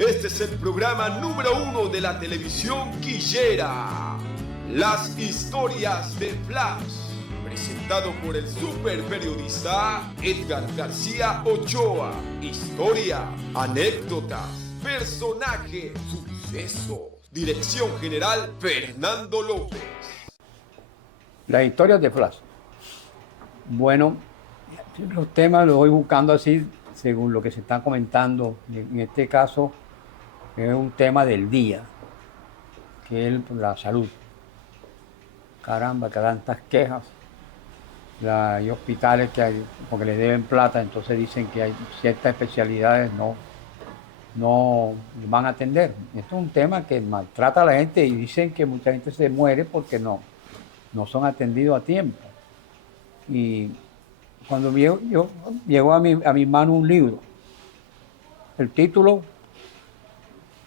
Este es el programa número 1 de la televisión quillera. Las historias de Flash. Presentado por el super periodista Edgar García Ochoa. Historia, anécdotas, personajes, sucesos. Dirección general Fernando López. Las historias de Flash. Bueno, los temas los voy buscando así según lo que se está comentando. En este caso es un tema del día, que es la salud. Caramba, que tantas quejas. Hay hospitales que hay, porque les deben plata, entonces dicen que hay ciertas especialidades no van a atender. Esto es un tema que maltrata a la gente y dicen que mucha gente se muere porque no son atendidos a tiempo. Y cuando llegó a mi mano un libro, el título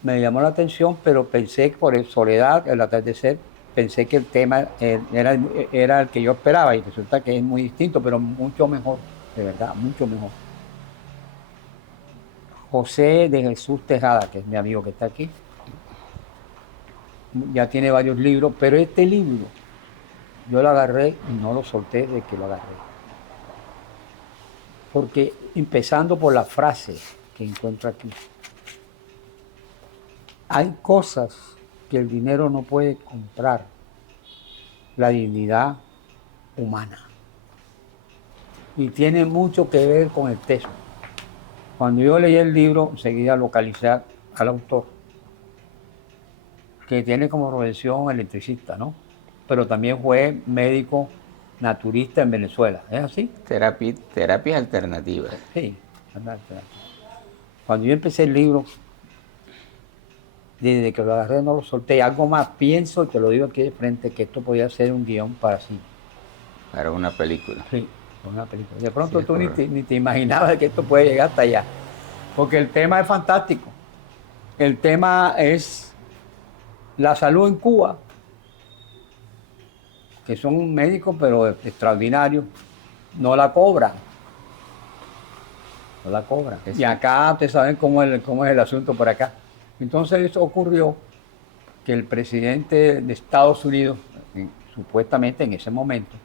me llamó la atención, pero pensé que por Soledad, el atardecer, pensé que el tema era el que yo esperaba y resulta que es muy distinto, pero mucho mejor, de verdad, mucho mejor. José de Jesús Tejada, que es mi amigo que está aquí, ya tiene varios libros, pero este libro yo lo agarré y no lo solté de que lo agarré. Porque empezando por la frase que encuentro aquí, hay cosas que el dinero no puede comprar, la dignidad humana. Y tiene mucho que ver con el texto. Cuando yo leí el libro, enseguida localicé al autor, que tiene como profesión electricista, ¿no? Pero también fue médico naturista en Venezuela. ¿Es así? Terapias alternativas. Sí. Cuando yo empecé el libro, desde que lo agarré no lo solté. Algo más pienso, y te lo digo aquí de frente, que esto podía ser un guión para sí. Para una película. Sí, una película. De pronto Sí, tú ni te imaginabas que esto puede llegar hasta allá. Porque el tema es fantástico. El tema es la salud en Cuba, que son médicos pero extraordinarios, no la cobran. No la cobran. Y acá ustedes saben cómo es el asunto por acá. Entonces eso ocurrió que el presidente de Estados Unidos, supuestamente en ese momento,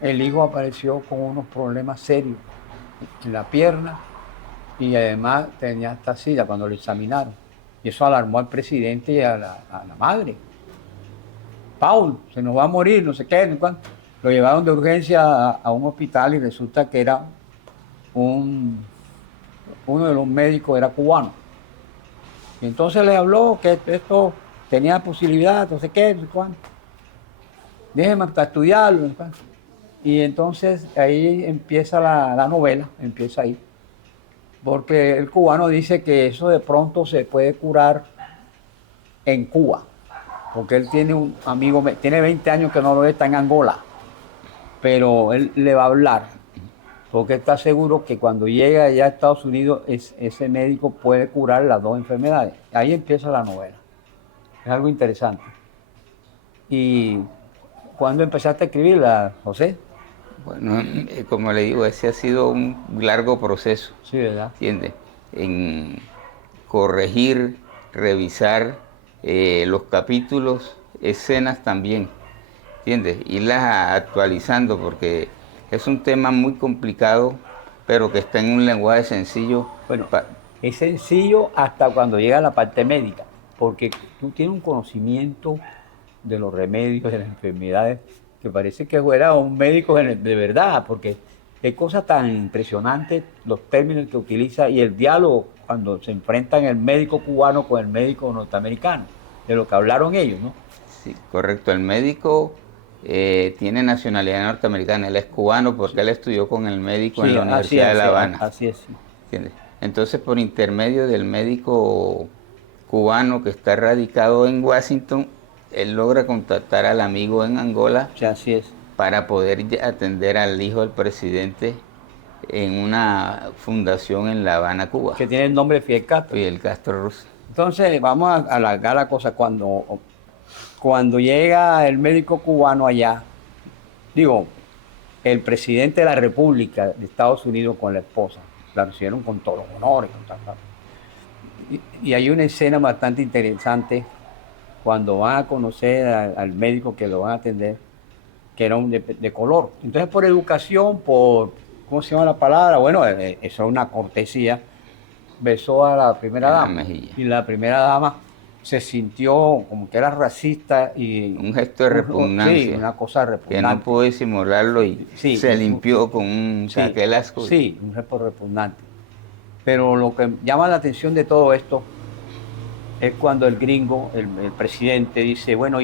el hijo apareció con unos problemas serios en la pierna y además tenía hasta sida cuando lo examinaron. Y eso alarmó al presidente y a la madre. Paul, se nos va a morir, no sé qué, no sé cuánto. Lo llevaron de urgencia a un hospital y resulta que era uno de los médicos era cubano. Y entonces le habló que esto tenía posibilidad, no sé qué, no sé cuánto. Déjeme hasta estudiarlo, no sé cuánto. Y entonces ahí empieza la novela, empieza ahí. Porque el cubano dice que eso de pronto se puede curar en Cuba. Porque él tiene un amigo, tiene 20 años que no lo ve, está en Angola. Pero él le va a hablar. Porque está seguro que cuando llega allá a Estados Unidos, ese médico puede curar las dos enfermedades. Ahí empieza la novela. Es algo interesante. ¿Y cuándo empezaste a escribirla, José? Bueno, como le digo, ese ha sido un largo proceso. Sí, ¿verdad? ¿Entiendes? En corregir, revisar los capítulos, escenas también. ¿Entiendes? Irlas actualizando porque es un tema muy complicado, pero que está en un lenguaje sencillo. Bueno, es sencillo hasta cuando llega la parte médica, porque tú tienes un conocimiento de los remedios, de las enfermedades, que parece que fuera un médico de verdad, porque hay cosas tan impresionantes, los términos que utiliza y el diálogo cuando se enfrentan el médico cubano con el médico norteamericano, de lo que hablaron ellos, ¿no? Sí, correcto. El médico tiene nacionalidad norteamericana, él es cubano porque él estudió con el médico en la Universidad de La Habana. Así es. Sí. ¿Entiendes? Entonces, por intermedio del médico cubano que está radicado en Washington, él logra contactar al amigo en Angola, O sea, así es. para poder atender al hijo del presidente en una fundación en La Habana, Cuba. Que tiene el nombre de Fidel Castro. Fidel Castro Ruz. Entonces, vamos a alargar la cosa. Cuando llega el médico cubano allá, digo, el presidente de la República de Estados Unidos con la esposa, la recibieron con todos los honores, y hay una escena bastante interesante cuando van a conocer al médico que lo van a atender, que era de color. Entonces, por educación, ¿cómo se llama la palabra? Bueno, eso es una cortesía. Besó a la primera En la dama. mejilla. Y la primera dama se sintió como que era racista y... Un gesto de repugnancia. Sí, una cosa Que no repugnante. pudo disimularlo y Sí, se limpió con un sí, aquel asco. sí, un gesto repugnante. Pero lo que llama la atención de todo esto es cuando el gringo, el presidente, dice, bueno,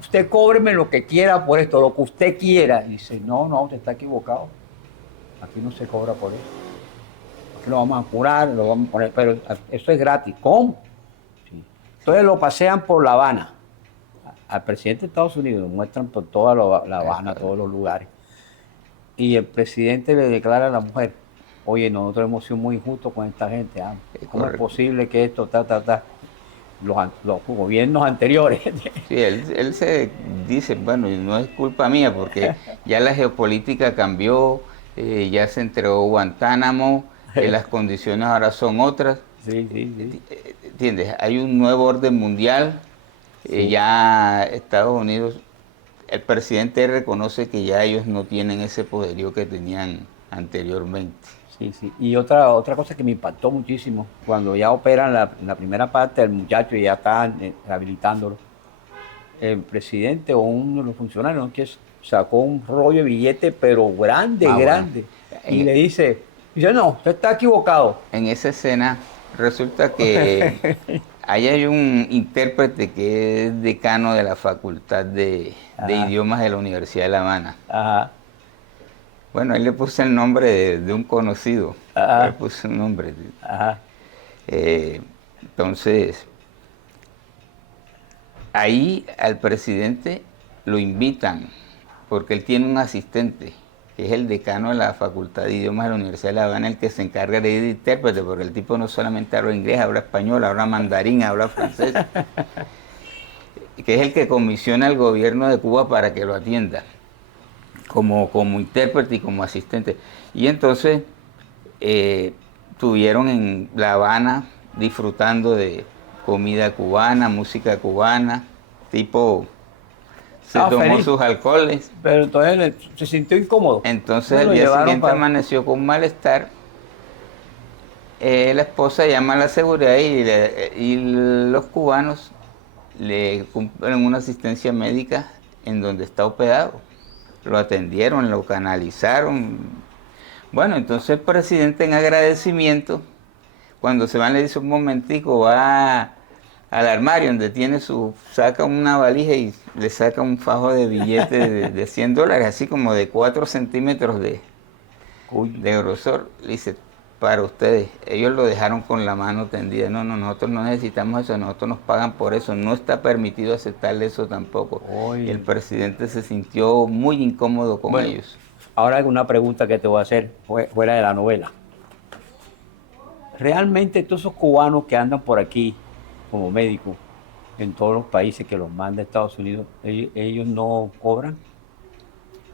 usted cóbreme lo que quiera por esto, lo que usted quiera. Y dice, no, usted está equivocado. Aquí no se cobra por eso. Aquí lo vamos a curar, lo vamos a poner, pero eso es gratis. ¿Cómo? Sí. Entonces lo pasean por La Habana. Al presidente de Estados Unidos lo muestran por toda La Habana, todos los lugares. Y el presidente le declara a la mujer, oye, nosotros hemos sido muy injustos con esta gente. ¿Cómo es posible que esto, los gobiernos anteriores? Sí, él se dice, bueno, no es culpa mía porque ya la geopolítica cambió, ya se entregó Guantánamo, las condiciones ahora son otras. Sí. ¿Entiendes? Hay un nuevo orden mundial, Sí. ya Estados Unidos, el presidente reconoce que ya ellos no tienen ese poderío que tenían anteriormente. Sí. Y otra cosa que me impactó muchísimo, cuando ya operan la primera parte del muchacho y ya están rehabilitándolo, el presidente o uno de los funcionarios, ¿no?, que sacó un rollo de billete, pero grande. Bueno. Y le dice, no, usted está equivocado. En esa escena resulta que ahí hay un intérprete que es decano de la Facultad de Idiomas de la Universidad de La Habana. Ajá. Bueno, él le puso el nombre de un conocido. Ajá. Le puso un nombre. Ajá. Entonces, ahí al presidente lo invitan, porque él tiene un asistente, que es el decano de la Facultad de Idiomas de la Universidad de La Habana, el que se encarga de ir de intérprete, porque el tipo no solamente habla inglés, habla español, habla mandarín, habla francés, que es el que comisiona al gobierno de Cuba para que lo atienda, como intérprete y como asistente. Y entonces estuvieron en La Habana disfrutando de comida cubana, música cubana, tipo se tomó feliz. sus alcoholes. Pero entonces se sintió incómodo. Entonces el día siguiente amaneció con malestar. La esposa llama a la seguridad y los cubanos le cumplen una asistencia médica en donde está hospedado. Lo atendieron, lo canalizaron. Bueno, entonces el presidente, en agradecimiento, cuando se van, le dice, un momentico, va al armario donde tiene saca una valija y le saca un fajo de billetes de $100, así como de 4 centímetros de grosor. Le dice, para ustedes. Ellos lo dejaron con la mano tendida. No, nosotros no necesitamos eso, nosotros nos pagan por eso. No está permitido aceptarle eso tampoco. Y el presidente se sintió muy incómodo con ellos. Ahora hay una pregunta que te voy a hacer fuera de la novela. ¿Realmente todos esos cubanos que andan por aquí como médicos en todos los países que los manda Estados Unidos, ellos no cobran?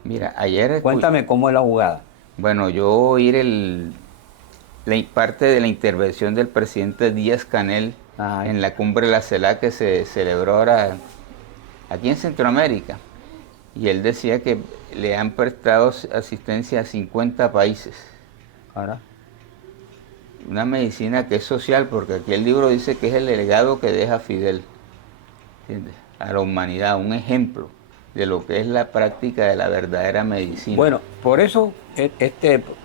Mira, ayer... Cuéntame cómo es la jugada. Bueno, yo oí parte de la intervención del presidente Díaz-Canel en la cumbre de la CELAC que se celebró ahora aquí en Centroamérica. Y él decía que le han prestado asistencia a 50 países. Ahora. Una medicina que es social, porque aquí el libro dice que es el legado que deja Fidel, ¿entiendes?, a la humanidad, un ejemplo de lo que es la práctica de la verdadera medicina. Bueno, por eso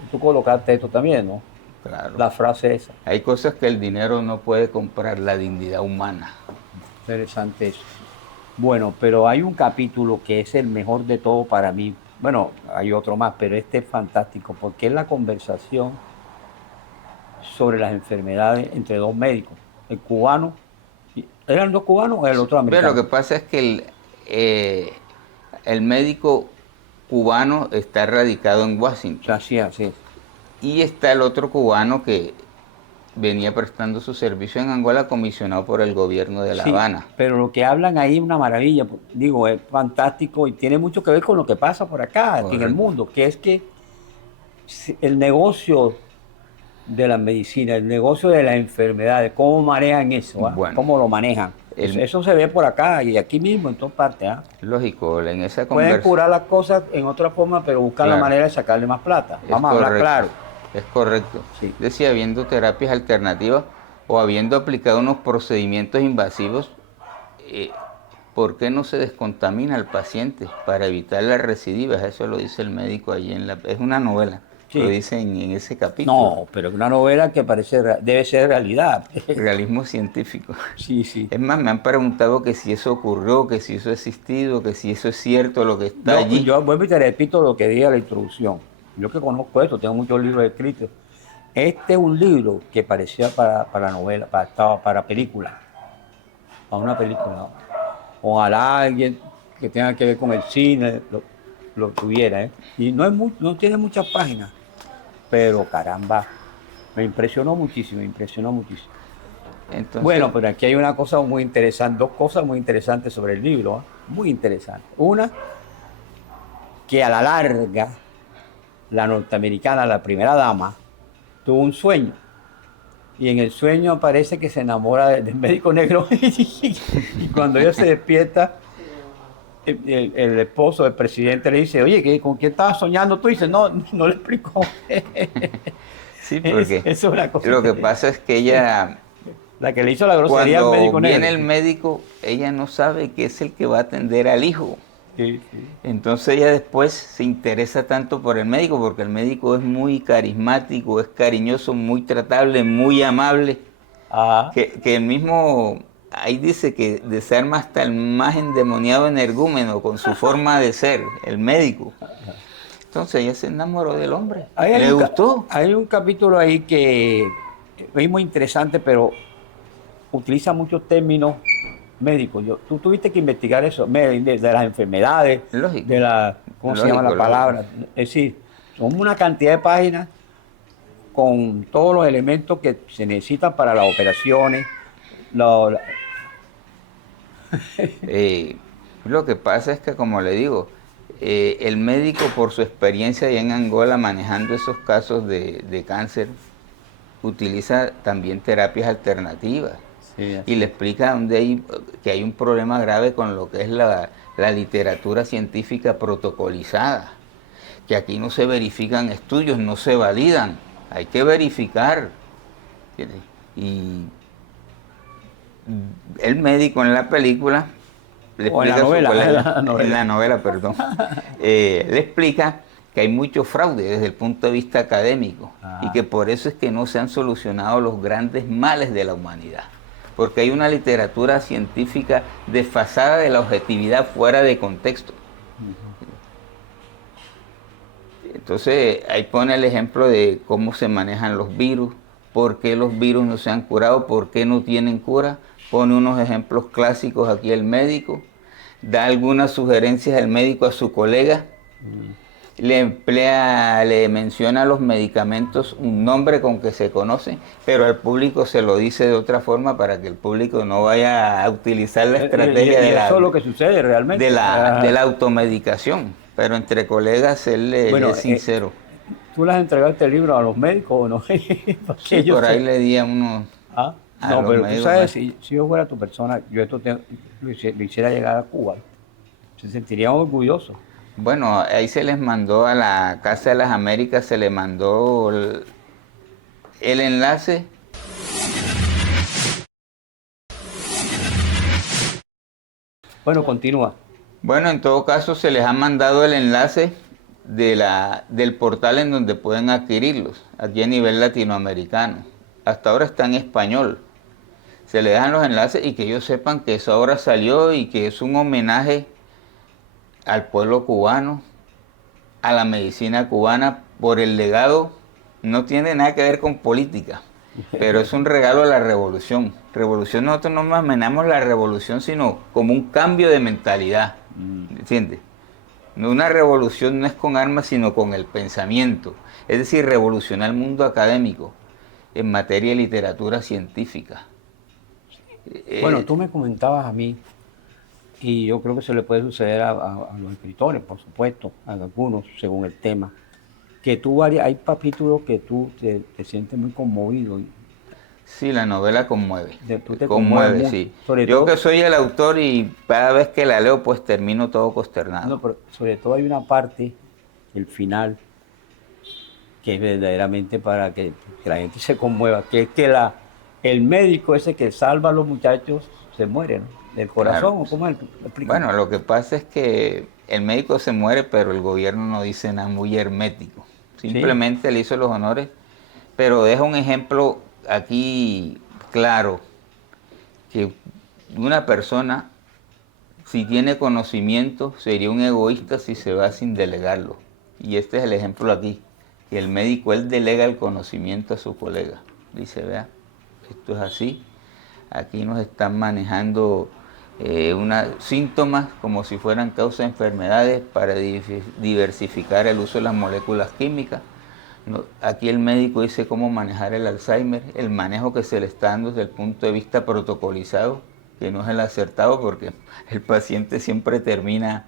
tú colocaste esto también, ¿no? Claro. La frase esa. Hay cosas que el dinero no puede comprar, la dignidad humana. Interesante eso. Bueno, pero hay un capítulo que es el mejor de todo para mí. Bueno, hay otro más, pero este es fantástico porque es la conversación sobre las enfermedades entre dos médicos. El cubano, ¿eran dos cubanos o el otro americano? Pero lo que pasa es que el médico cubano está radicado en Washington. Así. Y está el otro cubano que venía prestando su servicio en Angola, comisionado por el gobierno de La Habana. Pero lo que hablan ahí es una maravilla, digo, es fantástico y tiene mucho que ver con lo que pasa por acá, aquí en el mundo, que es que el negocio de la medicina, el negocio de las enfermedades, cómo manejan eso, ¿ah? Bueno, Cómo lo manejan. Eso se ve por acá y aquí mismo, en todas partes. ¿Ah? lógico, en esa Pueden conversación, curar las cosas en otra forma, pero buscan la claro, manera de sacarle más plata. es Vamos a hablar correcto, claro. es correcto. Sí. Decía, habiendo terapias alternativas o habiendo aplicado unos procedimientos invasivos, eh, ¿por qué no se descontamina al paciente para evitar las recidivas? Eso lo dice el médico allí es una novela, Sí. lo dice en ese capítulo. No, pero una novela que parece debe ser realidad. Realismo científico. Sí, sí. Es más, me han preguntado que si eso ocurrió, que si eso ha existido, que si eso es cierto, lo que está allí. Yo vuelvo y te repito lo que dije a la introducción. Yo que conozco esto, tengo muchos libros escritos. Este es un libro que parecía para novela, para película, para una película. Ojalá alguien que tenga que ver con el cine lo tuviera. ¿Eh? Y no tiene muchas páginas, pero caramba, me impresionó muchísimo, me impresionó muchísimo. Entonces, Bueno, pero aquí hay una cosa muy interesante, dos cosas muy interesantes sobre el libro, ¿eh? Muy interesantes. Una, que a la larga, la norteamericana, la primera dama, tuvo un sueño. Y en el sueño parece que se enamora del médico negro. Y cuando ella se despierta, el esposo del presidente le dice, oye, ¿con quién estabas soñando tú? Y dice, no le explicó. sí, porque Eso es una cosa lo que pasa es que ella, la que le hizo la grosería al cuando médico negro. viene el médico, ella no sabe que es el que va a atender al hijo. Sí, sí. Entonces ella después se interesa tanto por el médico, porque el médico es muy carismático, es cariñoso, muy tratable, muy amable, Ajá. que el mismo, ahí dice que desarma hasta el más endemoniado energúmeno con su forma de ser, el médico. Entonces ella se enamoró del hombre, le gustó. Hay un capítulo ahí que es muy interesante, pero utiliza muchos términos médicos. Tú tuviste que investigar eso, de las enfermedades, Lógico. de la, ¿cómo se llama la Lógico, palabra? Es decir, son una cantidad de páginas con todos los elementos que se necesitan para las operaciones. Lo que pasa es que, como le digo, el médico, por su experiencia allá en Angola manejando esos casos de cáncer, utiliza también terapias alternativas. Sí, Y le explica que hay un problema grave con lo que es la literatura científica protocolizada, que aquí no se verifican estudios, no se validan, hay que verificar. Y el médico en la película le explica en la novela, perdón, le explica que hay mucho fraude desde el punto de vista académico y que por eso es que no se han solucionado los grandes males de la humanidad, porque hay una literatura científica desfasada de la objetividad, fuera de contexto. Entonces ahí pone el ejemplo de cómo se manejan los virus, por qué los virus no se han curado, por qué no tienen cura. Pone unos ejemplos clásicos aquí el médico, da algunas sugerencias el médico a su colega, le menciona a los medicamentos un nombre con que se conoce, pero al público se lo dice de otra forma para que el público no vaya a utilizar la estrategia eso es lo que sucede realmente. de la automedicación. Pero entre colegas él es sincero. ¿Tú le has entregado este libro a los médicos o no? Sí, por ahí le di a unos... No, pero tú sabes, si yo fuera tu persona, yo esto lo hiciera llegar a Cuba. Se sentirían orgullosos. Bueno, ahí se les mandó a la Casa de las Américas, se le mandó el enlace. Bueno, continúa. Bueno, en todo caso se les ha mandado el enlace del portal en donde pueden adquirirlos, aquí a nivel latinoamericano. Hasta ahora está en español. Se les dejan los enlaces y que ellos sepan que eso ahora salió y que es un homenaje al pueblo cubano, a la medicina cubana, por el legado. No tiene nada que ver con política, pero es un regalo a la revolución. Revolución, nosotros no imaginamos la revolución sino como un cambio de mentalidad, ¿entiendes? Una revolución no es con armas sino con el pensamiento, es decir, revolucionar el mundo académico en materia de literatura científica. Bueno, tú me comentabas a mí, y yo creo que se le puede suceder a los escritores, por supuesto, a algunos, según el tema, que tú hay capítulos que tú te sientes muy conmovido. Sí, la novela conmueve. Tú te Conmueve, conmueves sí. sobre Yo todo, que soy el autor y cada vez que la leo pues termino todo consternado. no, pero sobre todo hay una parte, el final, que es verdaderamente para que la gente se conmueva, que es que el médico ese que salva a los muchachos se muere, ¿no? Del corazón, Claro. ¿o cómo es? Explícame. Bueno, lo que pasa es que el médico se muere, pero el gobierno no dice nada, muy hermético. Sí, Simplemente le hizo los honores, pero deja un ejemplo aquí claro, que una persona, si tiene conocimiento, sería un egoísta si se va sin delegarlo. Y este es el ejemplo aquí, que el médico, él delega el conocimiento a su colega. Dice, vea, esto es así, aquí nos están manejando síntomas como si fueran causa de enfermedades para diversificar el uso de las moléculas químicas. Aquí el médico dice cómo manejar el Alzheimer, el manejo que se le está dando desde el punto de vista protocolizado, que no es el acertado porque el paciente siempre termina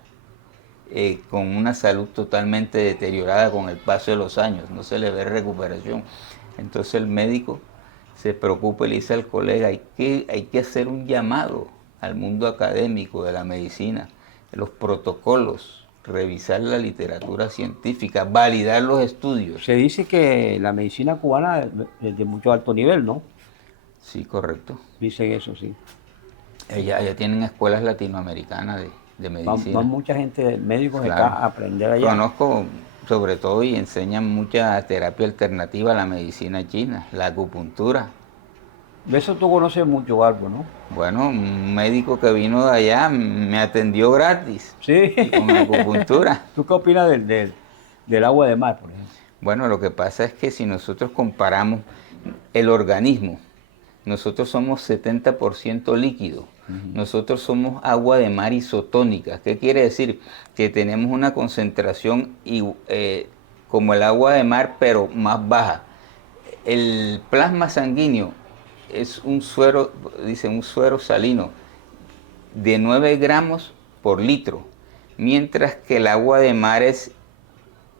con una salud totalmente deteriorada con el paso de los años, no se le ve recuperación. Entonces el médico se preocupa y le dice al colega, hay que hacer un llamado al mundo académico de la medicina, de los protocolos, revisar la literatura científica, validar los estudios. se dice que la medicina cubana es de mucho alto nivel, ¿no? Sí, correcto. Dicen eso, sí. Allá tienen escuelas latinoamericanas de medicina. Van mucha gente, médicos de Claro. acá a aprender allá. Conozco sobre todo y enseñan mucha terapia alternativa a la medicina china, la acupuntura. De eso tú conoces mucho algo, ¿no? Bueno, un médico que vino de allá me atendió gratis Sí. con acupuntura. ¿Tú qué opinas del agua de mar, por ejemplo? Bueno, lo que pasa es que si nosotros comparamos el organismo, nosotros somos 70% líquido. Nosotros somos agua de mar isotónica. ¿Qué quiere decir? Que tenemos una concentración como el agua de mar, pero más baja. El plasma sanguíneo es un suero, dice, un suero salino de 9 gramos por litro, mientras que el agua de mar es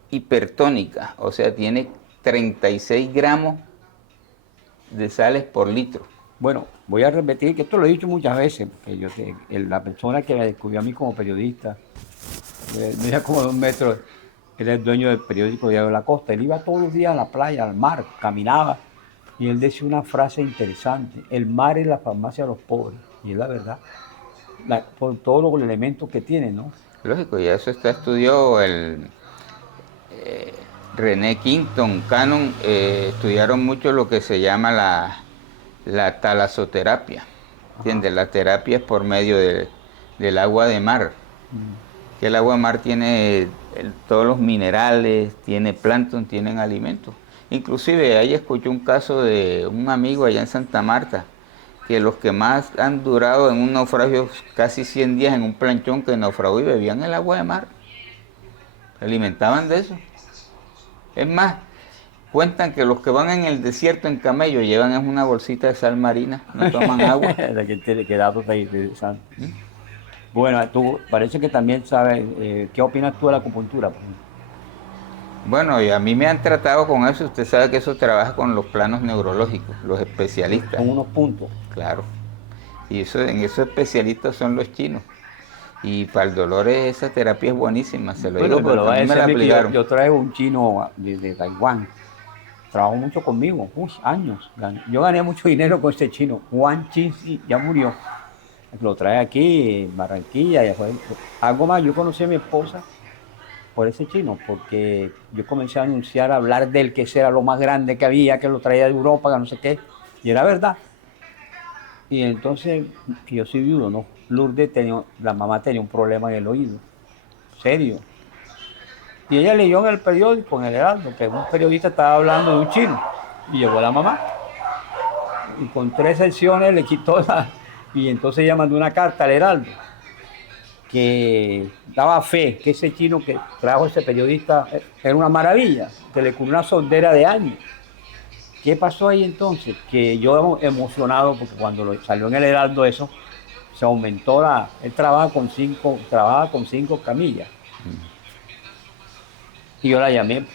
hipertónica, o sea, tiene 36 gramos de sales por litro. Bueno, voy a repetir que esto lo he dicho muchas veces, porque la persona que me descubrió a mí como periodista, medía como 2 metros, era el dueño del periódico Diario de la Costa. Él iba todos los días a la playa, al mar, caminaba, y él decía una frase interesante: el mar es la farmacia de los pobres. Y es la verdad, por todos los elementos que tiene, ¿no? Lógico, y eso está estudiado René Quinton, Cannon, estudiaron mucho lo que se llama la talasoterapia. ¿Entiendes? La terapia es por medio del agua de mar. Que el agua de mar tiene todos los minerales, tiene plancton, tienen alimentos. Inclusive ahí escuché un caso de un amigo allá en Santa Marta, que los que más han durado en un naufragio casi 100 días en un planchón que naufragó y bebían el agua de mar. Se alimentaban de eso. Es más, cuentan que los que van en el desierto en camello llevan es una bolsita de sal marina, no toman agua. Qué dato tan interesante. Bueno, tú parece que también sabes, ¿qué opinas tú de la acupuntura, por ejemplo? Bueno, y a mí me han tratado con eso, usted sabe que eso trabaja con los planos neurológicos, los especialistas. Son unos puntos. Claro. Y en esos especialistas son los chinos. Y para el dolor esa terapia es buenísima, se lo Bueno, digo pero porque a mí me la aplicaron. yo traigo un chino de Taiwán. Trabajó mucho conmigo, años. Yo gané mucho dinero con ese chino. Juan Chin ya murió. Lo trae aquí en Barranquilla. Algo más, yo conocí a mi esposa por ese chino, porque yo comencé a anunciar, a hablar de él, que ese era lo más grande que había, que lo traía de Europa, que no sé qué. Y era verdad. Y entonces, que yo soy viudo, ¿no? Lourdes la mamá tenía un problema en el oído, serio. Y ella leyó en el periódico, en el Heraldo, que un periodista estaba hablando de un chino. Y llegó la mamá. Y con 3 secciones le quitó Y entonces ella mandó una carta al Heraldo, que daba fe que ese chino que trajo ese periodista era una maravilla, que le curó una sordera de años. ¿Qué pasó ahí entonces? Que yo emocionado, porque cuando salió en el Heraldo eso, se aumentó él trabaja con 5 camillas. Y yo la llamé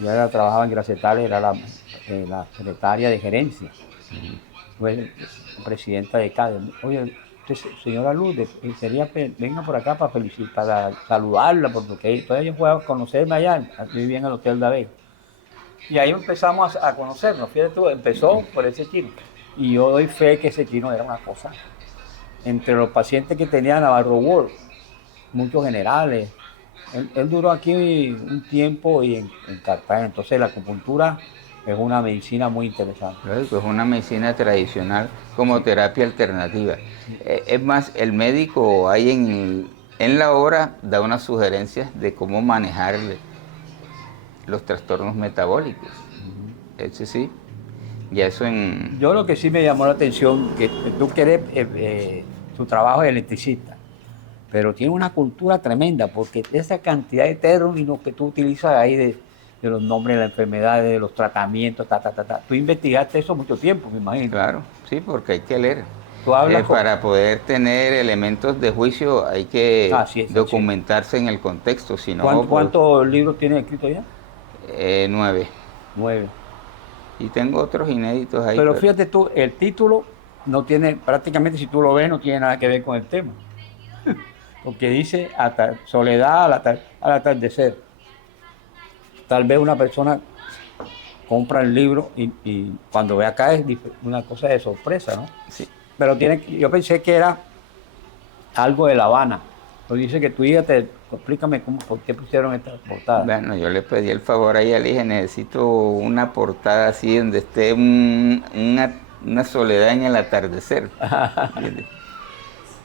Yo trabajaba en Gracetales, era la secretaria de gerencia. Fue presidenta de CADE. Oye, señora Lourdes, venga por acá para para saludarla, porque todavía ella fue a conocerme allá, yo vivía en el Hotel David. Y ahí empezamos a conocernos, fíjate tú, empezó por ese chino. Y yo doy fe que ese chino era una cosa. Entre los pacientes que tenía Navarro World, muchos generales. Él duró aquí un tiempo y en Cartagena. Entonces la acupuntura es una medicina muy interesante. Lógico, es una medicina tradicional como terapia alternativa. Es más, el médico ahí en la obra da unas sugerencias de cómo manejar los trastornos metabólicos. Ese sí, ya eso en... Yo lo que sí me llamó la atención, que tú quieres, tu trabajo es electricista, pero tiene una cultura tremenda, porque esa cantidad de términos que tú utilizas ahí de los nombres de las enfermedades, de los tratamientos, Tú investigaste eso mucho tiempo, me imagino. Claro, sí, porque hay que leer. Tú hablas para poder tener elementos de juicio hay que documentarse en el contexto, si no... ¿Cuántos libros tienes escritos ya? 9. 9. Y tengo otros inéditos ahí. Pero fíjate tú, el título no tiene, prácticamente si tú lo ves, no tiene nada que ver con el tema. Porque dice soledad al atardecer. Tal vez una persona compra el libro y cuando ve acá es una cosa de sorpresa, ¿no? Sí. Pero yo pensé que era algo de La Habana. Pero dice que tu hija explícame por qué pusieron esta portada. Bueno, yo le pedí el favor a ella, le dije, necesito una portada así donde esté una soledad en el atardecer.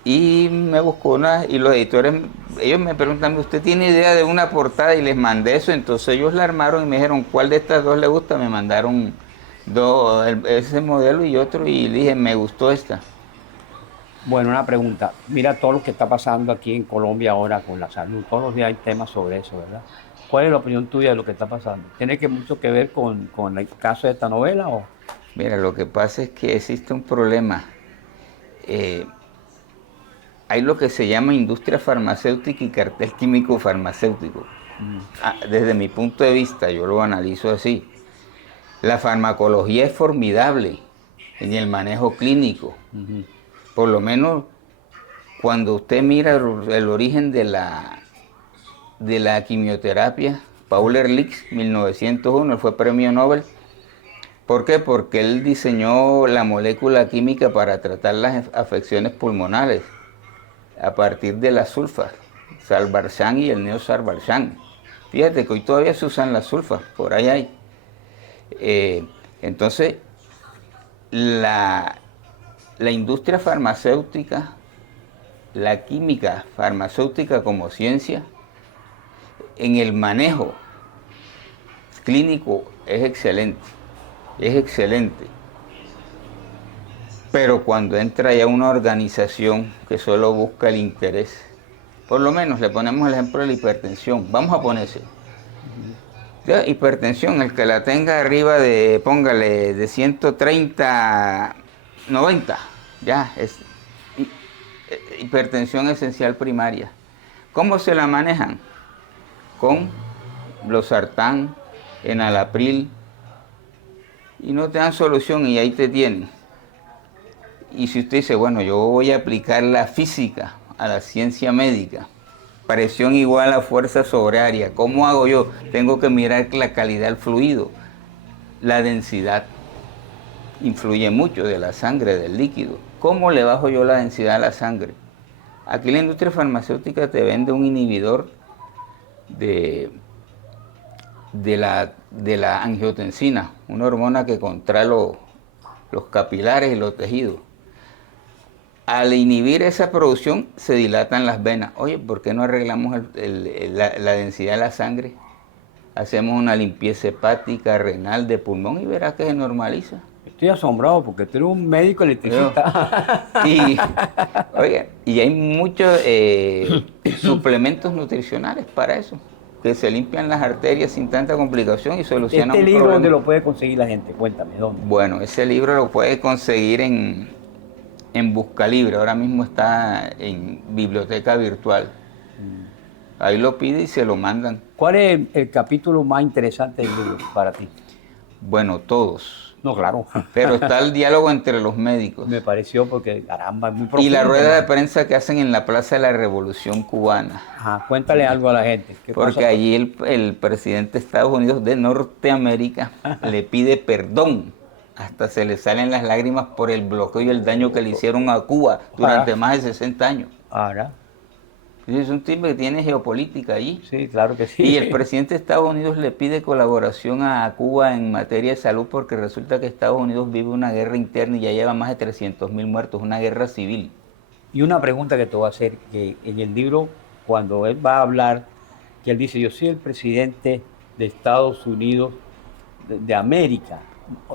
Y me buscó una, y los editores, ellos me preguntan, ¿usted tiene idea de una portada? Y les mandé eso, entonces ellos la armaron y me dijeron, ¿cuál de estas dos le gusta? Me mandaron ese modelo y otro, y le dije, me gustó esta. Bueno, una pregunta. Mira todo lo que está pasando aquí en Colombia ahora con la salud. Todos los días hay temas sobre eso, ¿verdad? ¿Cuál es la opinión tuya de lo que está pasando? ¿Tiene mucho que ver con el caso de esta novela o...? Mira, lo que pasa es que existe un problema. Hay lo que se llama industria farmacéutica y cartel químico farmacéutico. Desde mi punto de vista, yo lo analizo así. La farmacología es formidable en el manejo clínico. Por lo menos cuando usted mira el origen de la quimioterapia, Paul Ehrlich, 1901, él fue premio Nobel. ¿Por qué? Porque él diseñó la molécula química para tratar las afecciones pulmonares a partir de las sulfas, Salvarsan y el neosarbalsan. Fíjate que hoy todavía se usan las sulfas, por ahí hay. Entonces, la industria farmacéutica, la química farmacéutica como ciencia, en el manejo clínico es excelente. Pero cuando entra ya una organización que solo busca el interés, por lo menos le ponemos el ejemplo de la hipertensión, vamos a ponerse. Ya, hipertensión, el que la tenga arriba de, póngale, de 130, 90, ya, es hipertensión esencial primaria. ¿Cómo se la manejan? Con losartán, enalapril, y no te dan solución y ahí te tienen. Y si usted dice, bueno, yo voy a aplicar la física a la ciencia médica, presión igual a fuerza sobre área, ¿cómo hago yo? Tengo que mirar la calidad del fluido, la densidad influye mucho de la sangre, del líquido. ¿Cómo le bajo yo la densidad a la sangre? Aquí la industria farmacéutica te vende un inhibidor de la angiotensina, una hormona que contrae los capilares y los tejidos. Al inhibir esa producción se dilatan las venas. Oye, ¿por qué no arreglamos la densidad de la sangre? Hacemos una limpieza hepática, renal, de pulmón y verás que se normaliza. Estoy asombrado porque tú eres un médico electricista. Y hay muchos suplementos nutricionales para eso, que se limpian las arterias sin tanta complicación y solucionan ¿Este libro dónde lo puede conseguir la gente? Cuéntame, ¿dónde? Bueno, ese libro lo puede conseguir en Buscalibre. Ahora mismo está en biblioteca virtual. Ahí lo pide y se lo mandan. ¿Cuál es el capítulo más interesante del libro para ti? Bueno, todos. No, claro. Pero está el diálogo entre los médicos. Me pareció porque, caramba, es muy profundo. Y la rueda de hermano. prensa que hacen en la Plaza de la Revolución Cubana. Ajá, cuéntale algo a la gente. ¿Qué Porque pasa? allí el presidente de Estados Unidos de Norteamérica le pide perdón. Hasta se le salen las lágrimas por el bloqueo y el daño que le hicieron a Cuba durante más de 60 años. Ahora, Es un tipo que tiene geopolítica allí. sí, claro que sí. Y el presidente de Estados Unidos le pide colaboración a Cuba en materia de salud porque resulta que Estados Unidos vive una guerra interna y ya lleva más de 300.000 muertos, una guerra civil. Y una pregunta que te voy a hacer, que en el libro, cuando él va a hablar, que él dice, yo soy el presidente de Estados Unidos de América.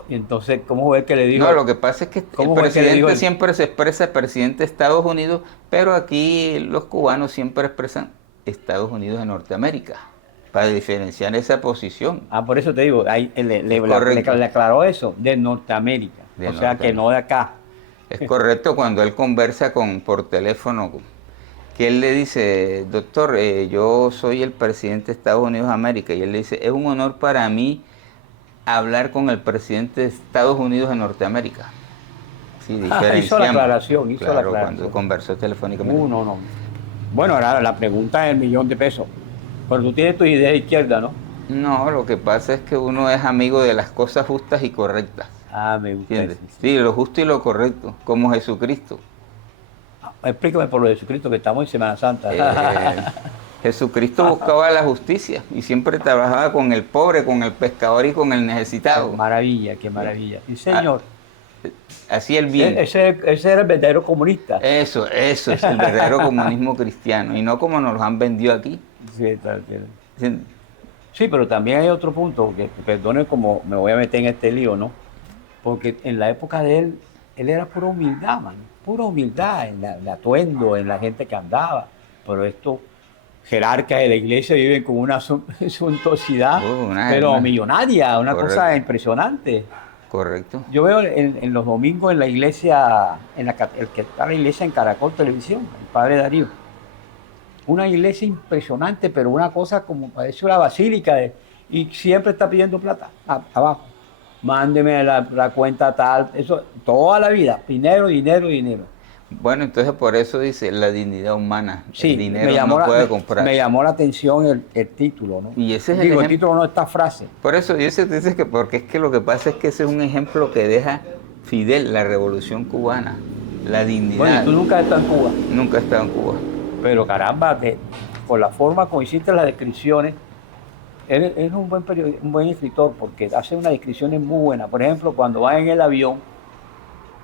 Entonces, ¿cómo fue que le dijo? No, lo que pasa es que el ¿Cómo fue que le dijo presidente él? siempre se expresa presidente de Estados Unidos, pero aquí los cubanos siempre expresan Estados Unidos de Norteamérica, para diferenciar esa posición. Ah, por eso te digo, ahí Correcto. le aclaró eso, de Norteamérica. De o sea, que no de acá. Es correcto cuando él conversa por teléfono, que él le dice, doctor, yo soy el presidente de Estados Unidos de América, y él le dice, es un honor para mí hablar con el presidente de Estados Unidos de Norteamérica. Sí, Hizo la diferenciamos. aclaración, hizo la Claro, aclaración. cuando conversó telefónicamente. No. Bueno, ahora la pregunta es el $1.000.000. Pero tú tienes tu idea izquierda, ¿no? No, lo que pasa es que uno es amigo de las cosas justas y correctas. Ah, me gusta. ¿Entiendes? eso, sí. Sí, lo justo y lo correcto, como Jesucristo. Explícame por lo de Jesucristo, que estamos en Semana Santa. Jesucristo buscaba la justicia y siempre trabajaba con el pobre, con el pescador y con el necesitado. Qué maravilla, qué maravilla. Y señor, Hacía el bien. ese era el verdadero comunista. Eso es el verdadero comunismo cristiano y no como nos lo han vendido aquí. Sí, está bien. ¿Entiendes? Sí, pero también hay otro punto, que perdone como me voy a meter en este lío, ¿no? Porque en la época de él era pura humildad, man, pura humildad en el atuendo, en la gente que andaba. Pero estos jerarcas de la iglesia viven con una suntuosidad, pero millonaria, una Correcto. cosa impresionante. Correcto. Yo veo en los domingos en la iglesia, el que está la iglesia en Caracol Televisión, el padre Darío. Una iglesia impresionante, pero una cosa como parece una basílica, y siempre está pidiendo plata, abajo. Mándeme la cuenta tal, eso, toda la vida, dinero. Bueno, entonces por eso dice la dignidad humana. Sí, el dinero no puede comprar. me llamó la atención el título, ¿no? Y ese es Digo, el el título no, esta frase. Por eso dice que porque es que lo que pasa es que ese es un ejemplo que deja Fidel, la revolución cubana, la dignidad. Bueno, y tú nunca has estado en Cuba. Nunca he estado en Cuba. Pero caramba, por la forma como hiciste las descripciones, él es un buen escritor porque hace unas descripciones muy buenas. Por ejemplo, cuando vas en el avión,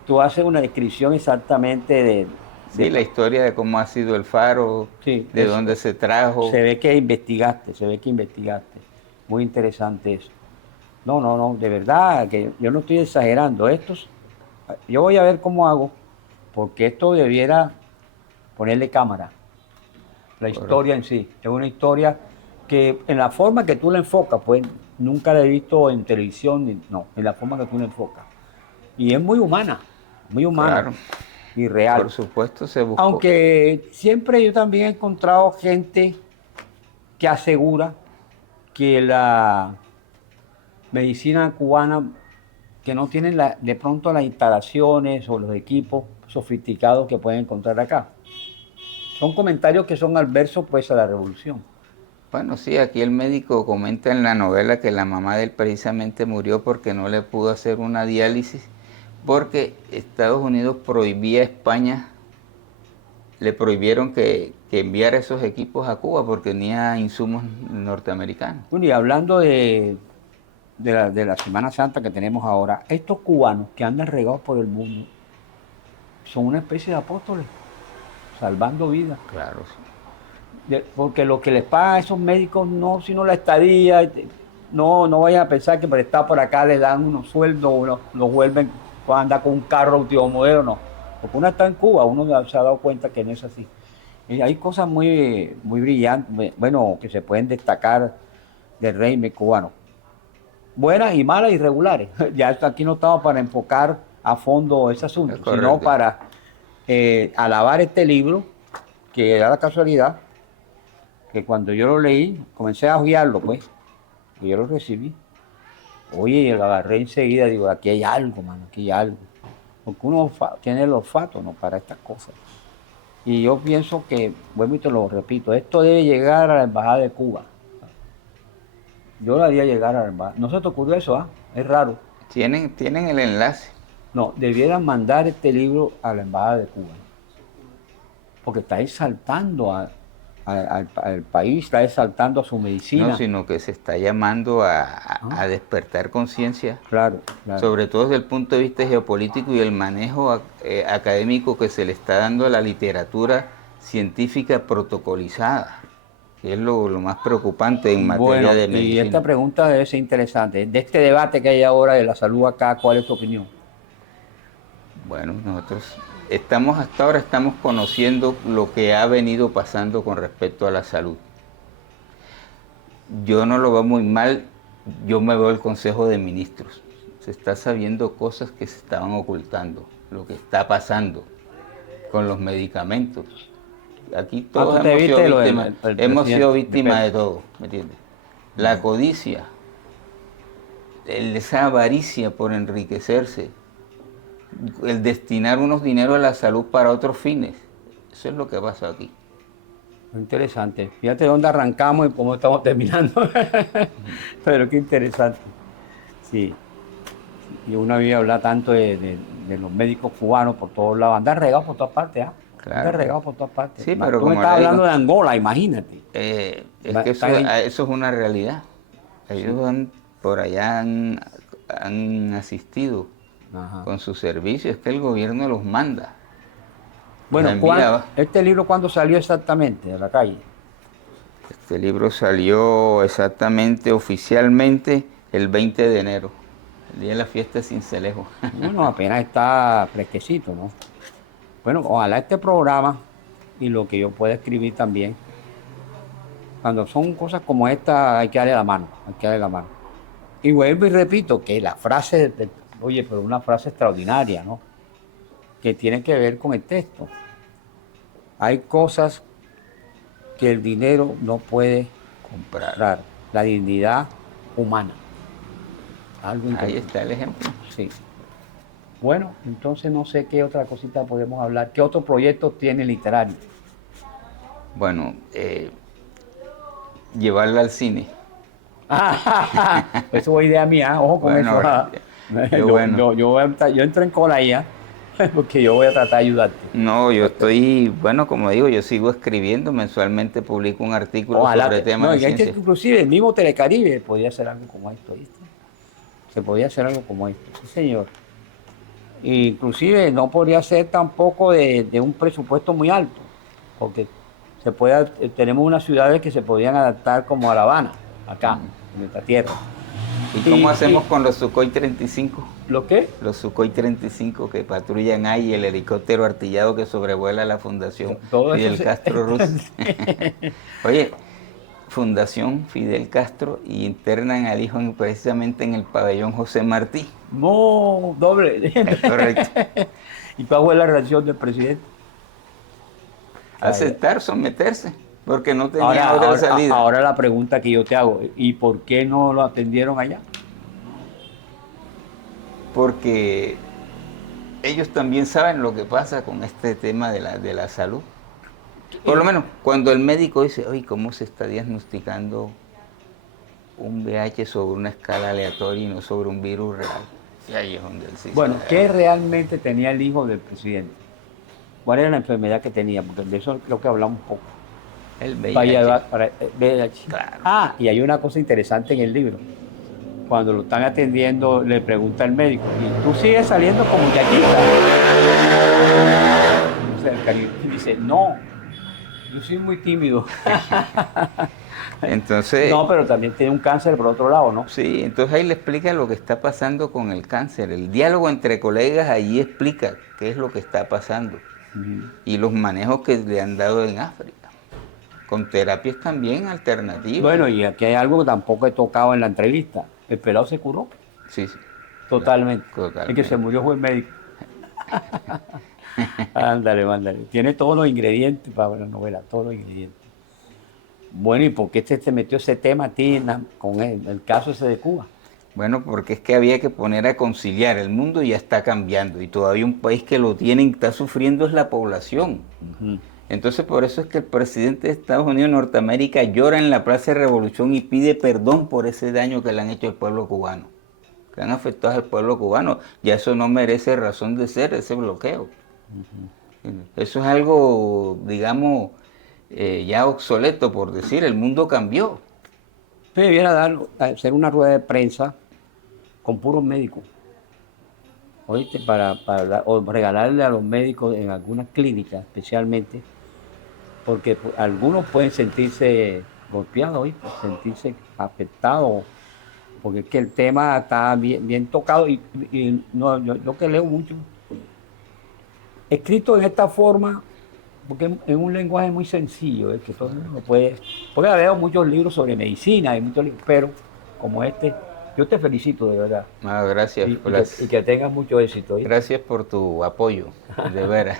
tú haces una descripción exactamente Sí, la historia de cómo ha sido el faro, Sí, de eso. dónde se trajo. Se ve que investigaste. Muy interesante eso. No, de verdad, que yo no estoy exagerando. Yo voy a ver cómo hago, porque esto debiera ponerle cámara. La historia en sí, es una historia que en la forma que tú la enfocas, pues nunca la he visto en televisión, no, en la forma que tú la enfocas. Y es muy humana Claro. y real. Por supuesto se buscó. Aunque siempre yo también he encontrado gente que asegura que la medicina cubana, que no tienen de pronto las instalaciones o los equipos sofisticados que pueden encontrar acá. Son comentarios que son adversos pues a la revolución. Bueno, sí, aquí el médico comenta en la novela que la mamá de él precisamente murió porque no le pudo hacer una diálisis, porque Estados Unidos prohibía a España, le prohibieron que enviara esos equipos a Cuba porque tenía insumos norteamericanos. Bueno, y hablando de la Semana Santa que tenemos ahora, estos cubanos que andan regados por el mundo son una especie de apóstoles, salvando vidas. Claro. Porque lo que les pagan a esos médicos no, sino la estadía, no vayan a pensar que por estar por acá les dan unos sueldos, los vuelven a andar con un carro último modelo, no. Porque uno está en Cuba, uno se ha dado cuenta que no es así. Y hay cosas muy brillantes, bueno, que se pueden destacar del régimen cubano. Buenas y malas y regulares. Ya aquí no estamos para enfocar a fondo ese asunto, sino para alabar este libro, que da la casualidad que cuando yo lo leí, comencé a hojearlo, pues, y yo lo recibí. Oye, y lo agarré enseguida, digo, aquí hay algo, mano, aquí hay algo. Porque uno tiene el olfato, ¿no? Para estas cosas. Y yo pienso que, vuelvo y te lo repito, esto debe llegar a la Embajada de Cuba. Yo lo haría llegar a la Embajada. ¿No se te ocurrió eso, ah? Es raro. Tienen el enlace. No, debieran mandar este libro a la Embajada de Cuba. Porque está exaltando al país, está exaltando a su medicina. No, sino que se está llamando a despertar conciencia. Claro, claro. Sobre todo desde el punto de vista geopolítico y el manejo académico que se le está dando a la literatura científica protocolizada, que es lo más preocupante en materia de medicina. Y esta pregunta debe ser interesante. De este debate que hay ahora de la salud acá, ¿cuál es tu opinión? Bueno, nosotros hasta ahora estamos conociendo lo que ha venido pasando con respecto a la salud. Yo no lo veo muy mal, yo me veo el Consejo de Ministros. Se está sabiendo cosas que se estaban ocultando, lo que está pasando con los medicamentos. Aquí todos hemos sido víctimas de todo, ¿me entiendes? La codicia, esa avaricia por enriquecerse, el destinar unos dineros a la salud para otros fines. Eso es lo que pasa aquí. Interesante. Fíjate dónde arrancamos y cómo estamos terminando. Pero qué interesante. Sí. Y uno había hablado tanto de los médicos cubanos por todos lados. Andan regados por todas partes, ¿ah? Claro. Andan regados por todas partes. Sí, pero tú me estás hablando de Angola, imagínate. Es que eso es una realidad. Ellos por allá han asistido. Ajá. Con sus servicios, es que el gobierno los manda. Bueno, ¿este libro cuándo salió exactamente a la calle? Este libro salió exactamente, oficialmente, el 20 de enero, el día de la fiesta de Sincelejo. Bueno, apenas está fresquecito, ¿no? Bueno, ojalá este programa y lo que yo pueda escribir también, cuando son cosas como esta, hay que darle la mano, hay que darle la mano. Y vuelvo y repito que la frase oye, pero una frase extraordinaria, ¿no? Que tiene que ver con el texto. Hay cosas que el dinero no puede comprar. La dignidad humana. Ahí está el ejemplo. Sí. Bueno, entonces no sé qué otra cosita podemos hablar. ¿Qué otro proyecto tiene literario? Bueno, llevarla al cine. Eso es idea mía, ojo con eso. Yo entro en cola ahí, porque yo voy a tratar de ayudarte. No, yo estoy, bueno, como digo, yo sigo escribiendo, mensualmente publico un artículo sobre temas de ciencia. Inclusive el mismo Telecaribe podía hacer algo como esto, ¿viste? Se podía hacer algo como esto, sí señor. Inclusive no podría ser tampoco de un presupuesto muy alto, porque tenemos unas ciudades que se podían adaptar como a La Habana, acá, en nuestra tierra. ¿Y cómo hacemos con los Sukhoi 35? ¿Lo qué? Los Sukhoi 35 que patrullan ahí, el helicóptero artillado que sobrevuela la Fundación Fidel Castro Ruz. Oye, Fundación Fidel Castro y internan al hijo precisamente en el pabellón José Martí. No, doble. Correcto. ¿Y cuál fue la reacción del presidente? Aceptar, someterse, porque no tenía otra salida. Ahora la pregunta que yo te hago, ¿y por qué no lo atendieron allá? Porque ellos también saben lo que pasa con este tema de la salud. Por lo menos, cuando el médico dice, oye, ¿cómo se está diagnosticando un VIH sobre una escala aleatoria y no sobre un virus real? Y ahí es donde él sí. Bueno, ¿qué realmente tenía el hijo del presidente? ¿Cuál era la enfermedad que tenía? Porque de eso creo que hablamos un poco. El VIH. Claro. Y hay una cosa interesante en el libro. Cuando lo están atendiendo, le pregunta el médico, ¿y tú sigues saliendo como muchachita? Y dice, no, yo soy muy tímido. Entonces, no, pero también tiene un cáncer por otro lado, ¿no? Sí, entonces ahí le explica lo que está pasando con el cáncer. El diálogo entre colegas ahí explica qué es lo que está pasando. Y los manejos que le han dado en África, con terapias también alternativas. Bueno, y aquí hay algo que tampoco he tocado en la entrevista. El pelado se curó. Sí, sí. Totalmente. Totalmente. El que se murió fue el médico. Ándale. Tiene todos los ingredientes para la novela, todos los ingredientes. Bueno, ¿y por qué se metió ese tema a ti con el caso ese de Cuba? Bueno, porque es que había que poner a conciliar. El mundo ya está cambiando y todavía un país que lo tiene y está sufriendo es la población. Ujú. Entonces por eso es que el presidente de Estados Unidos de Norteamérica llora en la Plaza de Revolución y pide perdón por ese daño que le han hecho al pueblo cubano, que han afectado al pueblo cubano. Ya eso no merece razón de ser, ese bloqueo. Eso es algo, digamos, ya obsoleto por decir, el mundo cambió. Usted debiera hacer una rueda de prensa con puros médicos, ¿oíste? O regalarle a los médicos en algunas clínicas especialmente, porque algunos pueden sentirse golpeados, ¿oíste? Sentirse afectados, porque es que el tema está bien, bien tocado y no, yo que leo mucho, escrito en esta forma, porque es un lenguaje muy sencillo, que todo el mundo puede, porque veo muchos libros sobre medicina, y muchos libros, pero como este, yo te felicito de verdad Ah, gracias, y que tengas mucho éxito, ¿oíste? gracias por tu apoyo, de veras.